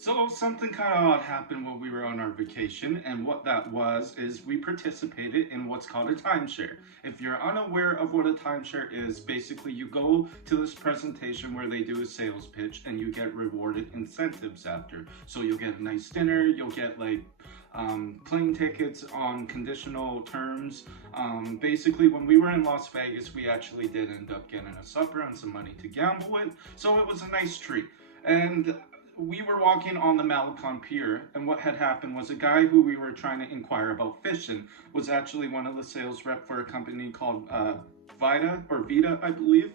So something kind of odd happened when we were on our vacation, and what that was is we participated in what's called a timeshare. If you're unaware of what a timeshare is, basically you go to this presentation where they do a sales pitch and you get rewarded incentives after. So you'll get a nice dinner, you'll get like plane tickets on conditional terms. Basically, when we were in Las Vegas, we actually did end up getting a supper and some money to gamble with, so it was a nice treat. And we were walking on the Malecon Pier, and what had happened was a guy who we were trying to inquire about fishing was actually one of the sales rep for a company called Vita, I believe,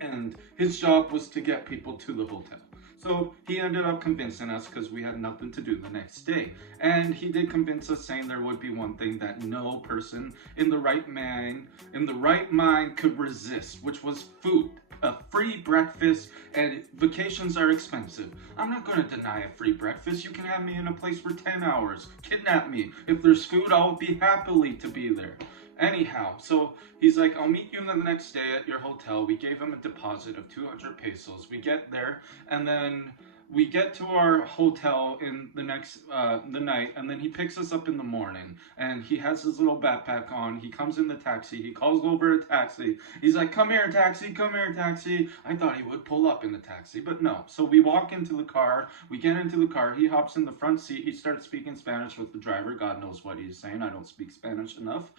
and his job was to get people to the hotel. So he ended up convincing us because we had nothing to do the next day. And he did convince us saying there would be one thing that no person in the right mind could resist, which was food. A free breakfast, and vacations are expensive. I'm not going to deny a free breakfast. You can have me in a place for 10 hours. Kidnap me. If there's food, I'll be happily to be there. Anyhow, so he's like, I'll meet you the next day at your hotel. We gave him a deposit of 200 pesos. We get there, and then we get to our hotel in the night, and then he picks us up in the morning, and he has his little backpack on. He comes in the taxi. He calls over a taxi. He's like, come here, taxi, come here, taxi. I thought he would pull up in the taxi, but no. So we walk into the car. We get into the car. He hops in the front seat. He starts speaking Spanish with the driver. God knows what he's saying. I don't speak Spanish enough.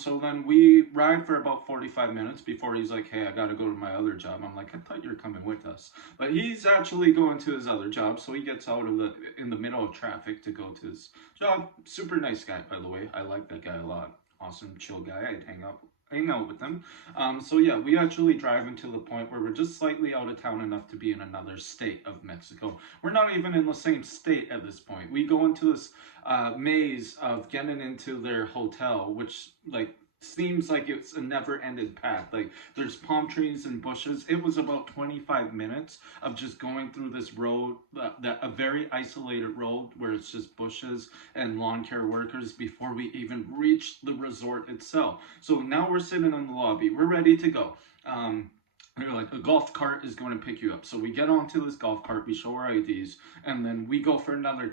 So then we ride for about 45 minutes before he's like, hey, I got to go to my other job. I'm like, I thought you were coming with us. But he's actually going to his other job, so he gets out of in the middle of traffic to go to his job. Super nice guy, by the way. I like that guy a lot. Awesome, chill guy. I'd hang out with him. So yeah, we actually drive into the point where we're just slightly out of town enough to be in another state of Mexico. We're not even in the same state at this point. We go into this maze of getting into their hotel, which like seems like it's a never-ended path. Like there's palm trees and bushes. It was about 25 minutes of just going through this road, that a very isolated road where it's just bushes and lawn care workers before we even reach the resort itself. So now we're sitting in the lobby. We're ready to go. They're like, a golf cart is going to pick you up. So we get onto this golf cart, we show our IDs, and then we go for another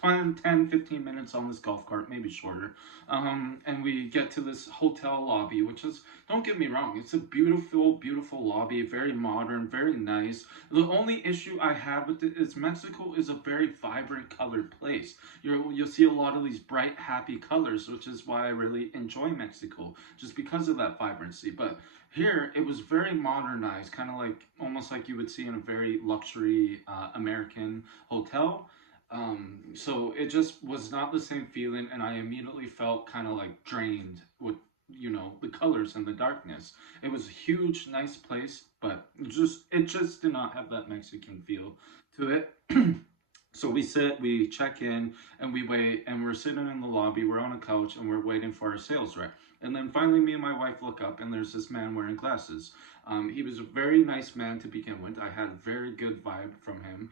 15 minutes on this golf cart, maybe shorter. And we get to this hotel lobby, which is, don't get me wrong, it's a beautiful, beautiful lobby, very modern, very nice. The only issue I have with it is Mexico is a very vibrant, colored place. You'll see a lot of these bright, happy colors, which is why I really enjoy Mexico, just because of that vibrancy. But here, it was very modernized, kind of like almost like you would see in a very luxury American hotel. So it just was not the same feeling, and I immediately felt kind of like drained with the colors and the darkness. It was a huge, nice place, but it just did not have that Mexican feel to it. So we check in, and we wait, and we're sitting in the lobby, we're on a couch, and we're waiting for our sales rep. And then finally, me and my wife look up, and there's this man wearing glasses. He was a very nice man to begin with. I had a very good vibe from him.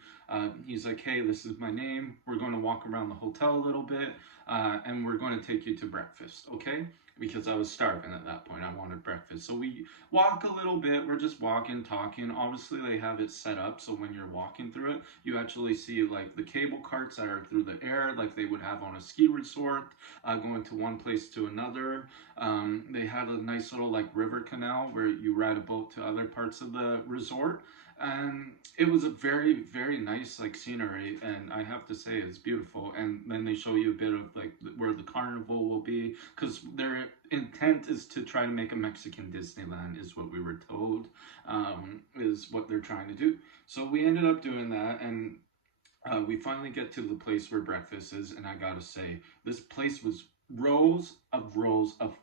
He's like, hey, this is my name. We're going to walk around the hotel a little bit, and we're going to take you to breakfast, okay? Because I was starving at that point. I wanted breakfast. So we walk a little bit. We're just walking, talking. Obviously, they have it set up so when you're walking through it, you actually see like the cable carts that are through the air, like they would have on a ski resort, going to one place to another. They had a nice little like river canal where you ride a boat to other parts of the resort. And it was a very, very nice like scenery, and I have to say it's beautiful. And then they show you a bit of like where the carnival will be, because their intent is to try to make a Mexican Disneyland, is what we were told, is what they're trying to do. So we ended up doing that, and we finally get to the place where breakfast is, and I gotta say, this place was rows of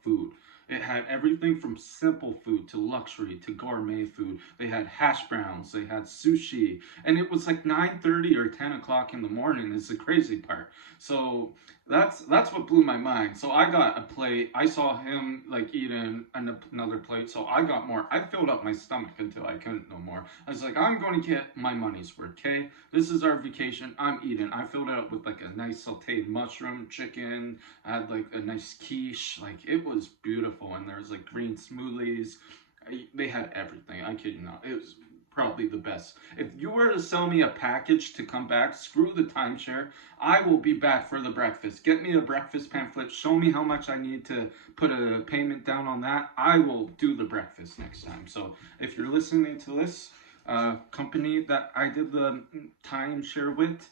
food. It had everything from simple food to luxury to gourmet food. They had hash browns, they had sushi, and it was like 9:30 or 10 o'clock in the morning is the crazy part. So that's what blew my mind. So I got a plate. I saw him like eating another plate, so I got more. I filled up my stomach until I couldn't no more. I was like, I'm going to get my money's worth, okay? This is our vacation. I'm eating. I filled it up with like a nice sauteed mushroom, chicken. I had like a nice quiche. Like it was beautiful, and there was like green smoothies. They had everything. I kid you not. It was probably the best. If you were to sell me a package to come back, screw the timeshare. I will be back for the breakfast. Get me a breakfast pamphlet. Show me how much I need to put a payment down on that. I will do the breakfast next time. So if you're listening to this, company that I did the timeshare with,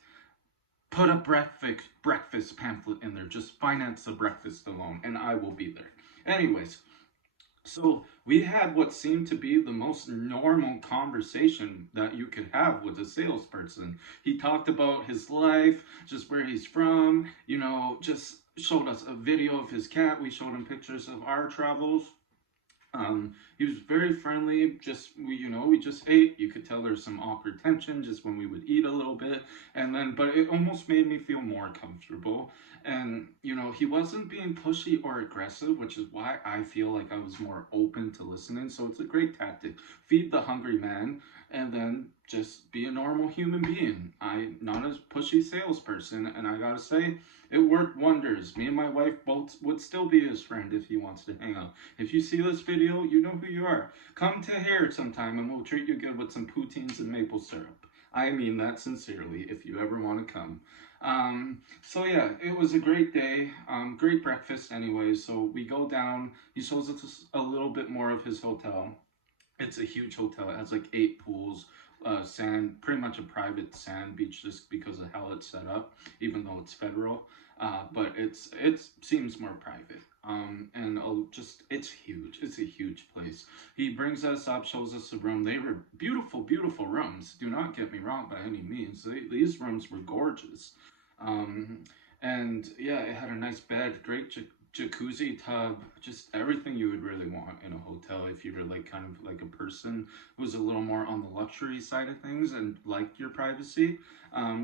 put a breakfast pamphlet in there. Just finance the breakfast alone, and I will be there. Anyways, so we had what seemed to be the most normal conversation that you could have with a salesperson. He talked about his life, just where he's from, just showed us a video of his cat. We showed him pictures of our travels. He was very friendly. We just ate. You could tell there's some awkward tension just when we would eat a little bit, but it almost made me feel more comfortable. And he wasn't being pushy or aggressive, which is why I feel like I was more open to listening. So it's a great tactic. Feed the hungry man, and then just be a normal human being. I'm not a pushy salesperson, and I gotta say, it worked wonders. Me and my wife both would still be his friend if he wants to hang out. If you see this video, you know who you are. Come to here sometime and we'll treat you good with some poutines and maple syrup. I mean that sincerely, if you ever want to come. So yeah, it was a great day, great breakfast anyway. So we go down, he shows us a little bit more of his hotel. It's a huge hotel. It has like 8 pools, sand, pretty much a private sand beach just because of how it's set up, even though it's federal. But it seems more private. It's huge. It's a huge place. He brings us up, shows us the room. They were beautiful, beautiful rooms. Do not get me wrong by any means. These rooms were gorgeous. Um, and yeah, it had a nice bed, great jacuzzi tub, just everything you would really want in a hotel if you were like kind of like a person who's a little more on the luxury side of things and liked your privacy.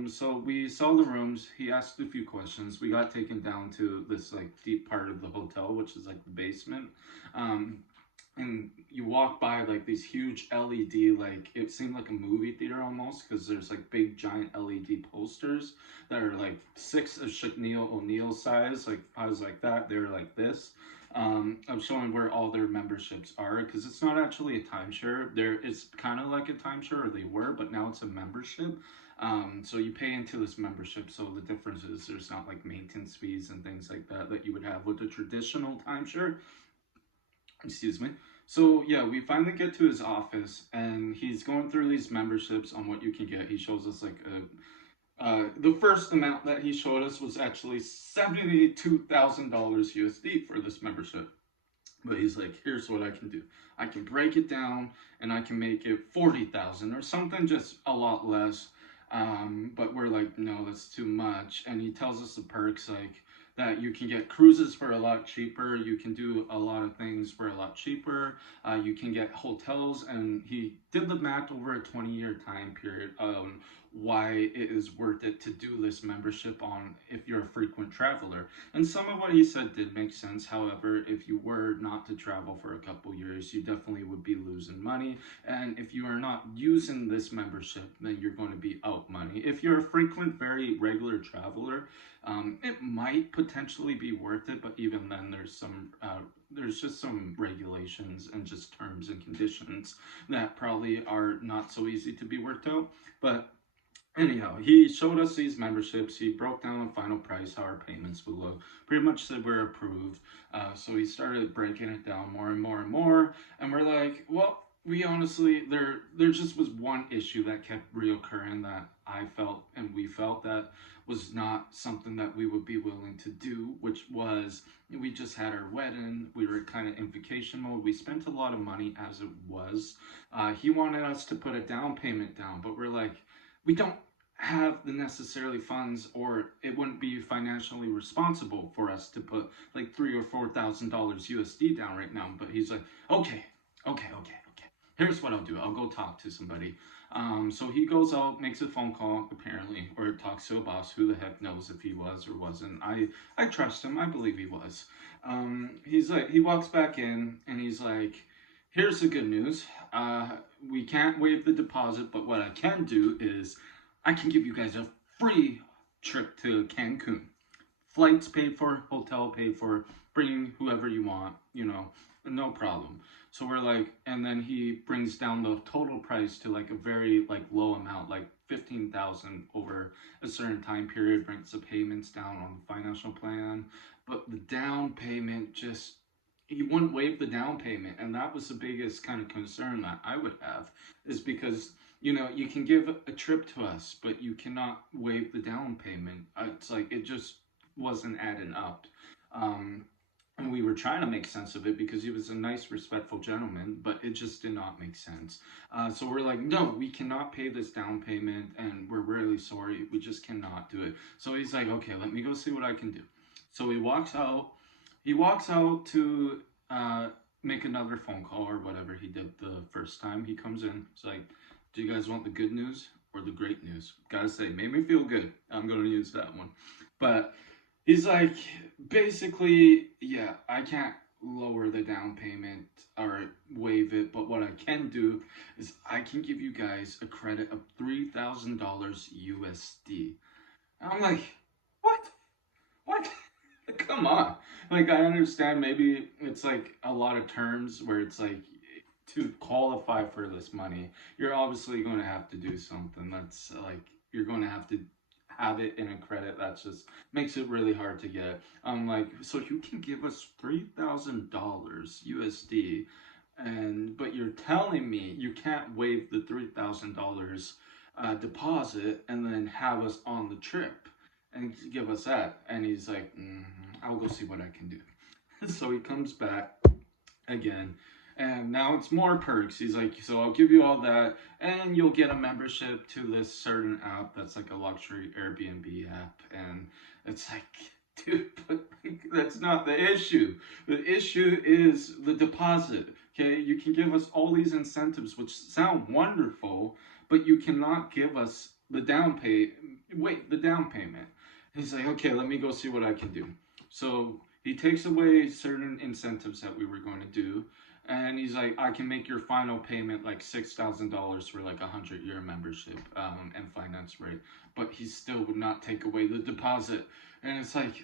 So we saw the rooms. He asked a few questions. We got taken down to this like deep part of the hotel, which is like the basement. Um, and you walk by like these huge LED, like it seemed like a movie theater almost, because there's like big giant LED posters that are like 6 of Shaquille O'Neal size. Like I was like that, they're like this. I'm showing where all their memberships are, because it's not actually a timeshare. It's kind of like a timeshare, or they were, but now it's a membership. So you pay into this membership. So the difference is there's not like maintenance fees and things like that that you would have with a traditional timeshare. Excuse me. So yeah, we finally get to his office, and he's going through these memberships on what you can get. He shows us like the first amount that he showed us was actually $72,000 USD for this membership. But he's like, here's what I can do. I can break it down and I can make it 40,000 or something, just a lot less. But we're like, no, that's too much. And he tells us the perks, like that you can get cruises for a lot cheaper. You can do a lot of things for a lot cheaper. You can get hotels, and he did the math over a 20-year time period. Why it is worth it to do this membership on if you're a frequent traveler. And some of what he said did make sense. However, if you were not to travel for a couple years, you definitely would be losing money. And if you are not using this membership, then you're going to be out money. If you're a frequent, very regular traveler, it might potentially be worth it, but even then, there's just some regulations and just terms and conditions that probably are not so easy to be worked out. But anyhow, he showed us these memberships. He broke down the final price, how our payments would look. Pretty much said we're approved. So he started breaking it down more and more and more. And we're like, well, we honestly, there just was one issue that kept reoccurring that I felt and we felt that was not something that we would be willing to do, which was we just had our wedding. We were kind of in vacation mode. We spent a lot of money as it was. He wanted us to put a down payment down, but we're like, we don't have the necessarily funds, or it wouldn't be financially responsible for us to put like $3,000 or $4,000 USD down right now. But he's like, okay. Here's what I'll do. I'll go talk to somebody. So he goes out, makes a phone call apparently, or talks to a boss. Who the heck knows if he was or wasn't? I trust him. I believe he was. He walks back in and he's like, here's the good news. We can't waive the deposit, but what I can do is I can give you guys a free trip to Cancun. Flights paid for, hotel paid for, bring whoever you want, no problem. So we're like, and then he brings down the total price to like a very like low amount, like 15,000 over a certain time period, brings the payments down on the financial plan. But the down payment just, he wouldn't waive the down payment. And that was the biggest kind of concern that I would have, is because, you can give a trip to us, but you cannot waive the down payment. It's like, it just wasn't adding up. Um, and we were trying to make sense of it because he was a nice, respectful gentleman, but it just did not make sense. So we're like, no, we cannot pay this down payment, and we're really sorry. We just cannot do it. So he's like, okay, let me go see what I can do. So he walks out. He walks out to uh, make another phone call or whatever he did the first time. He comes in. It's like, do you guys want the good news or the great news? Gotta say, made me feel good. I'm gonna use that one. But he's like, basically, yeah, I can't lower the down payment or waive it, but what I can do is I can give you guys a credit of $3,000 USD. And I'm like, what? What? Come on. Like, I understand maybe it's like a lot of terms where it's like, to qualify for this money, you're obviously going to have to do something that's like, you're going to have to have it in a credit. That just makes it really hard to get. I'm like, so you can give us $3,000 USD, and but you're telling me you can't waive the $3,000 deposit and then have us on the trip and give us that. And he's like, I'll go see what I can do. So he comes back again. And now it's more perks. He's like, so I'll give you all that, and you'll get a membership to this certain app that's like a luxury Airbnb app. And it's like, dude, but like, that's not the issue. The issue is the deposit. Okay, you can give us all these incentives, which sound wonderful, but you cannot give us the down pay. Wait, the down payment. He's like, okay, let me go see what I can do. So he takes away certain incentives that we were going to do, and he's like, I can make your final payment like $6,000 for like 100-year membership and finance rate, but he still would not take away the deposit. And it's like,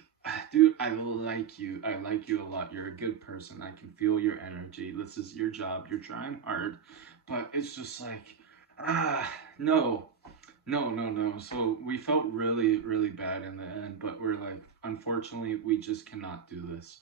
dude, I like you. I like you a lot. You're a good person. I can feel your energy. This is your job. You're trying hard, but it's just like, no, no, no, no. So we felt really, really bad in the end, but we're like, unfortunately, we just cannot do this.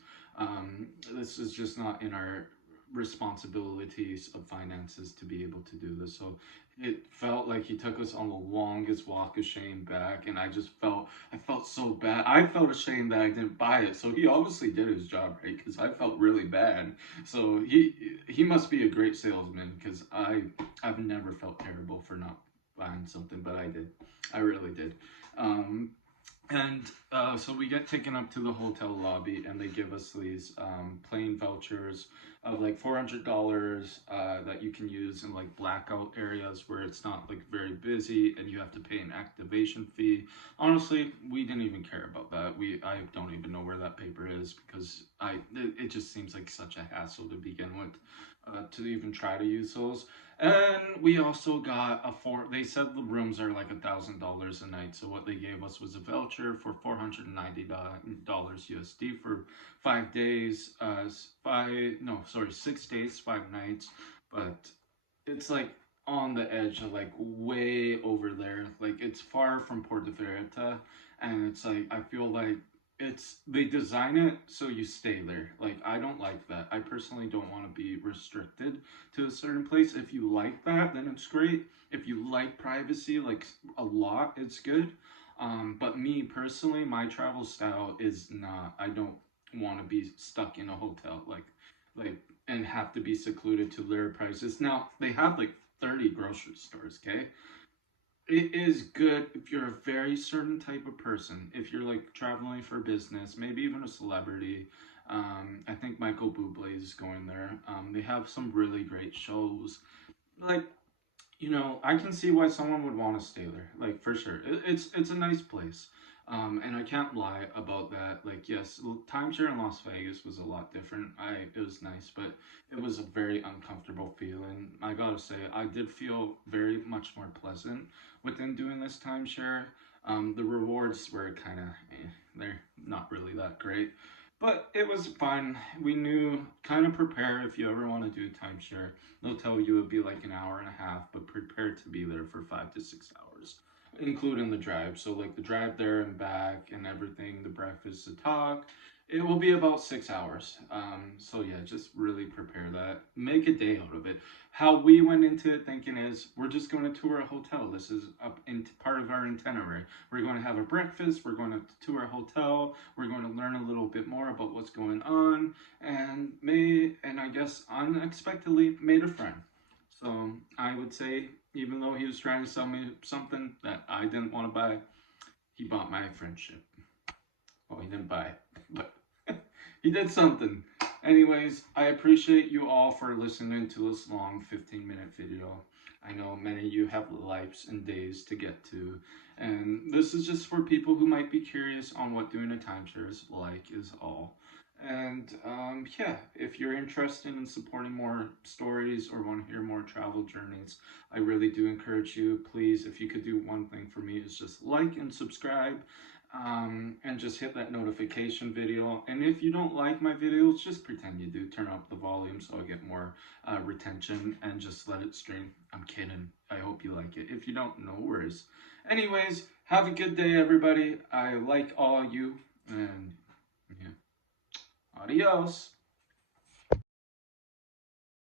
This is just not in our responsibilities of finances to be able to do this. So it felt like he took us on the longest walk of shame back, and I felt so bad. I felt ashamed that I didn't buy it. So he obviously did his job right, because I felt really bad. So he must be a great salesman, because I've never felt terrible for not buying something, but I did. I really did. Um, and so we get taken up to the hotel lobby, and they give us these plane vouchers of like $400 that you can use in like blackout areas where it's not like very busy, and you have to pay an activation fee. Honestly, we didn't even care about that. I don't even know where that paper is, because it just seems like such a hassle to begin with, to even try to use those. And we also got they said the rooms are like $1,000 a night. So what they gave us was a voucher for $490 USD for 5 days, 6 days, 5 nights. But it's like on the edge of like way over there. Like it's far from Puerto Vallarta, and it's like I feel like they design it so you stay there. Like I don't like that. I personally don't want to be restricted to a certain place. If you like that, then it's great. If you like privacy, like a lot, it's good. But me personally, my travel style is not. I don't want to be stuck in a hotel like and have to be secluded to their prices. Now they have like 30 grocery stores. Okay, it is good if you're a very certain type of person. If you're like traveling for business, maybe even a celebrity. I think Michael Bublé is going there. They have some really great shows. Like, I can see why someone would want to stay there. Like for sure, it's a nice place. And I can't lie about that. Like, yes, timeshare in Las Vegas was a lot different. It was nice, but it was a very uncomfortable feeling. I gotta say, I did feel very much more pleasant within doing this timeshare. The rewards were kind of, they're not really that great. But it was fun. We knew kind of prepare if you ever want to do timeshare. They'll tell you it'd be like an hour and a half, but prepare to be there for 5 to 6 hours, including the drive. So like the drive there and back and everything, the breakfast, the talk. It will be about 6 hours. So yeah, just really prepare that. Make a day out of it. How we went into it thinking is we're just going to tour a hotel. This is up into part of our itinerary. We're going to have a breakfast. We're going to tour a hotel. We're going to learn a little bit more about what's going on, and I guess unexpectedly made a friend. So I would say, even though he was trying to sell me something that I didn't want to buy, he bought my friendship. Well, he didn't buy, but he did something. Anyways, I appreciate you all for listening to this long 15-minute video. I know many of you have lives and days to get to, and this is just for people who might be curious on what doing a timeshare is like, is all. And yeah, if you're interested in supporting more stories or want to hear more travel journeys, I really do encourage you. Please, if you could do one thing for me, is just like and subscribe, and just hit that notification video. And if you don't like my videos, just pretend you do. Turn up the volume so I get more retention and just let it stream. I'm kidding. I hope you like it. If you don't, no worries. Anyways, have a good day, everybody. I like all you, and yeah, adios.